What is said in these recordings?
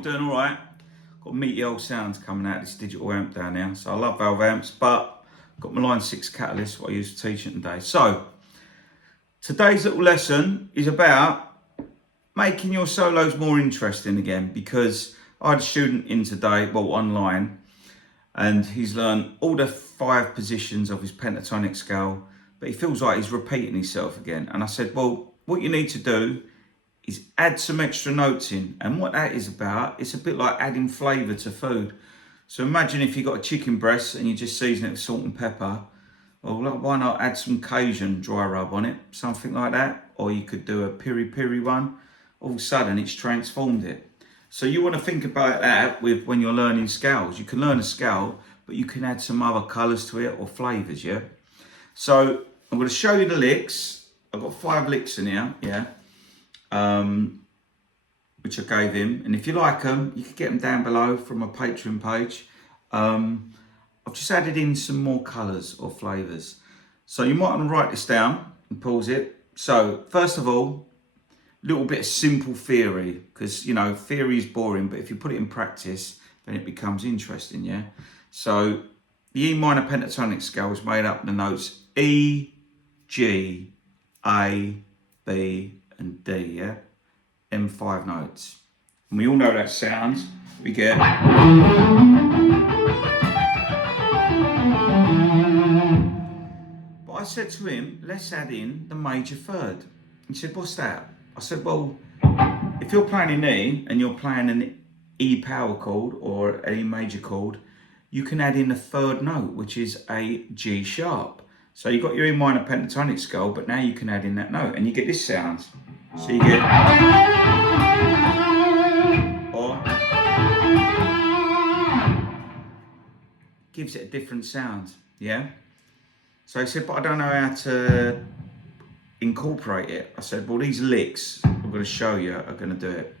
all doing all right. Got meaty old sounds coming out of this digital amp down now. So I love valve amps, but got my Line 6 catalyst, what I use for teaching today. So today's little lesson is about making your solos more interesting again, because I had a student in today, well, online, and he's learned all the 5 positions of his pentatonic scale, but he feels like he's repeating himself again. And I said, well, what you need to do is add some extra notes in. And what that is about, it's a bit like adding flavour to food. So imagine if you got a chicken breast and you just season it with salt and pepper. Well, why not add some Cajun dry rub on it, something like that. Or you could do a piri-piri one. All of a sudden it's transformed it. So you want to think about that with when you're learning scales. You can learn a scale, but you can add some other colours to it or flavours, yeah? So I'm going to show you the licks. I've got 5 licks in here, yeah? Which I gave him, and if you like them, you can get them down below from my Patreon page. I've just added in some more colours or flavours. So you might want to write this down and pause it. So first of all, a little bit of simple theory, because you know theory is boring, but if you put it in practice, then it becomes interesting, yeah? So the E minor pentatonic scale is made up of the notes E, G, A, B, and D, yeah? Them 5 notes. And we all know that sounds. We get... But I said to him, let's add in the major third. He said, what's that? I said, well, if you're playing an E and you're playing an E power chord or an E major chord, you can add in a third note, which is a G sharp. So you've got your E minor pentatonic scale, but now you can add in that note and you get this sound. So you get, or gives it a different sound, yeah? So he said, but I don't know how to incorporate it. I said, well, these licks I'm going to show you are going to do it.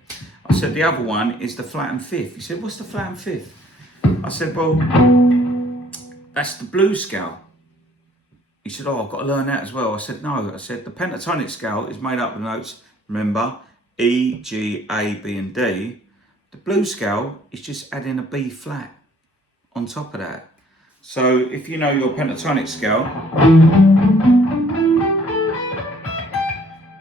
I said, the other one is the flat and fifth. He said, what's the flat and fifth? I said, well, that's the blues scale. He said, oh, I've got to learn that as well. I said, no. I said, the pentatonic scale is made up of notes, remember, E, G, A, B, and D. The blues scale is just adding a B flat on top of that. So if you know your pentatonic scale,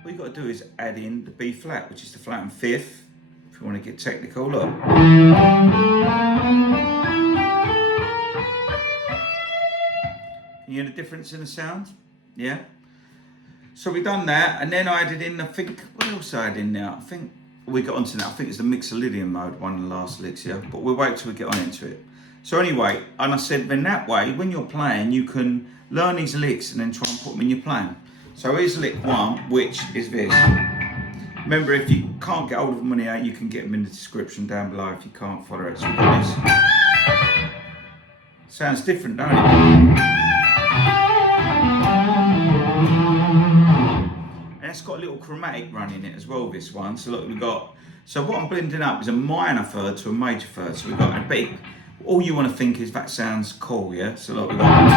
all you've got to do is add in the B flat, which is the flat and fifth. If you want to get technical, look. You hear the difference in the sound? Yeah? So we've done that, and then I added in, I think, what else I had in there? I think we got onto that. I think it's the Mixolydian mode, one of the last licks, yeah? But we'll wait till we get on into it. So anyway, and I said, then that way, when you're playing, you can learn these licks and then try and put them in your plan. So here's lick 1, which is this. Remember, if you can't get hold of them on here, you can get them in the description down below if you can't follow it. So we've got this. Sounds different, don't it? And it's got a little chromatic run in it as well, this one. So look, we've got, so what I'm blending up is a minor third to a major third. So we've got a big, all you want to think is that sounds cool, yeah? So look, we've got,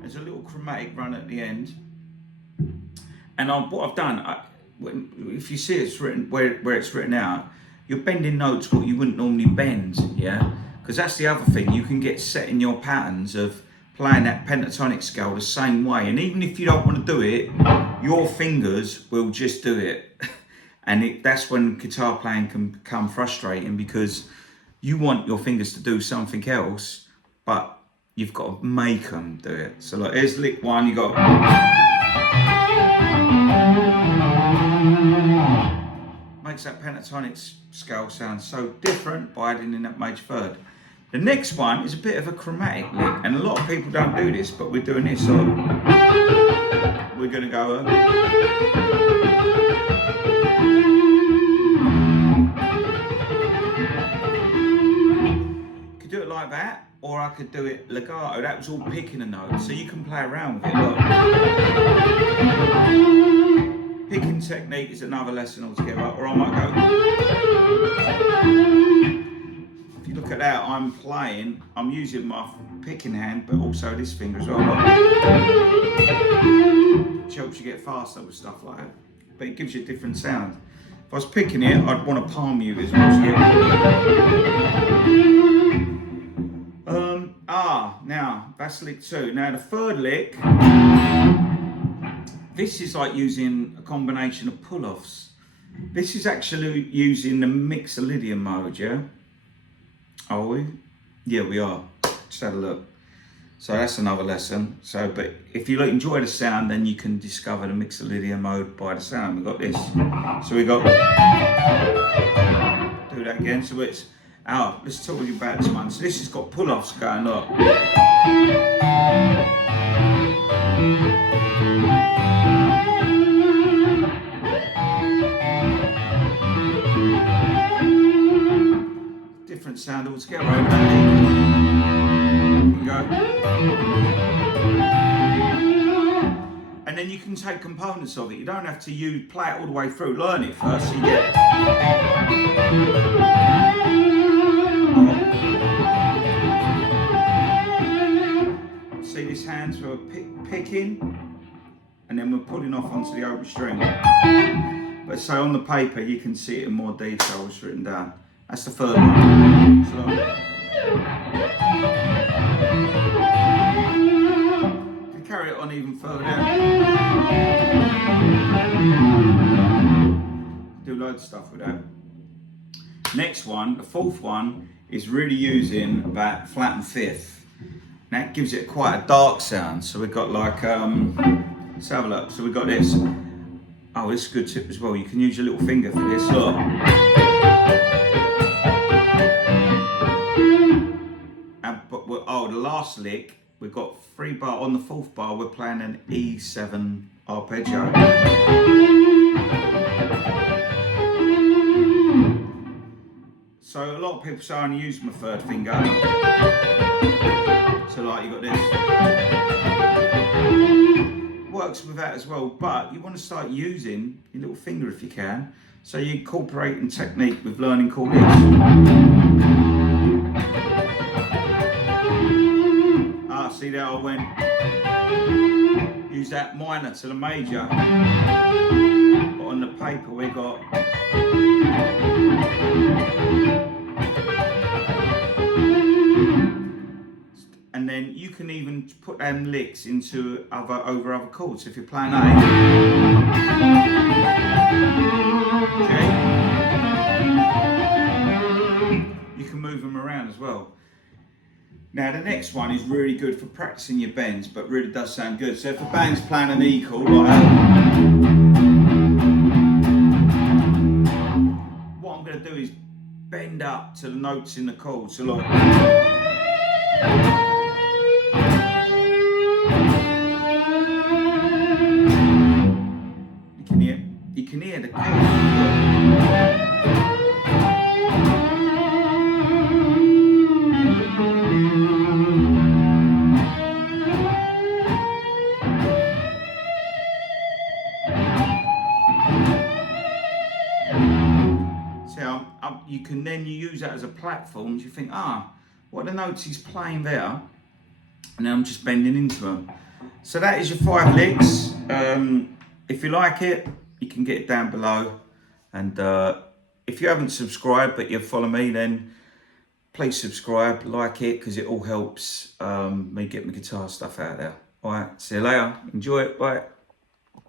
there's a little chromatic run at the end. And what I've done, if you see it's written, where it's written out, you're bending notes what you wouldn't normally bend, yeah? Because that's the other thing, you can get set in your patterns of playing that pentatonic scale the same way, and even if you don't want to do it, your fingers will just do it. And that's when guitar playing can become frustrating, because you want your fingers to do something else, but you've got to make them do it. So like, here's lick 1, you got... Makes that pentatonic scale sound so different by adding in that major third. The next one is a bit of a chromatic lick, and a lot of people don't do this, but we're doing this. So we're going to go. You could do it like that, or I could do it legato. That was all picking a note, so you can play around with it. Look. Picking technique is another lesson altogether, or I might go. If you look at that, I'm playing, I'm using my picking hand, but also this finger as well. Which helps you get faster with stuff like that. but it gives you a different sound. If I was picking it, I'd want to palm mute as well. Now that's lick 2. Now the third lick, this is like using a combination of pull-offs. This is actually using the Mixolydian mode, yeah? Are we? Yeah, we are. Just have a look. So that's another lesson. So, but if you enjoy the sound, then you can discover the Mixolydian mode by the sound. We've got this. So we got, do that again. So it's, let's talk about this one. So this has got pull-offs going, look. Different sound altogether over that. Go. And then you can take components of it. You don't have to play it all the way through. Learn it first. So you get. See these hands we're picking, and then we're pulling off onto the open string. But so on the paper you can see it in more detail. What's written down. That's the third one. So, carry it on even further down. Do loads of stuff with that. Next one, the fourth one, is really using that flattened fifth. That gives it quite a dark sound. So we've got like, let's have a look. So we've got this. Oh, this is a good tip as well. You can use your little finger for this. Look. The last lick, we've got 3 bar. On the 4th bar, we're playing an E7 arpeggio. So a lot of people say I only use my 3rd finger. So like you got this. Works with that as well, but you want to start using your little finger if you can. So you're incorporating technique with learning chord licks. See there I went, use that minor to the major, but on the paper we got, and then you can even put them licks into over other chords. If you're playing A, G, you can move them around as well. Now the next one is really good for practicing your bends, but really does sound good. So if the band's playing an E chord like that, what I'm going to do is bend up to the notes in the chord. So look. You can hear the chord. You can then use that as a platform. You think, what are the notes he's playing there? And then I'm just bending into them. So that is your 5 licks. If you like it, you can get it down below. And if you haven't subscribed but you follow me, then please subscribe, like it, because it all helps me get my guitar stuff out there. All right, see you later. Enjoy it. Bye.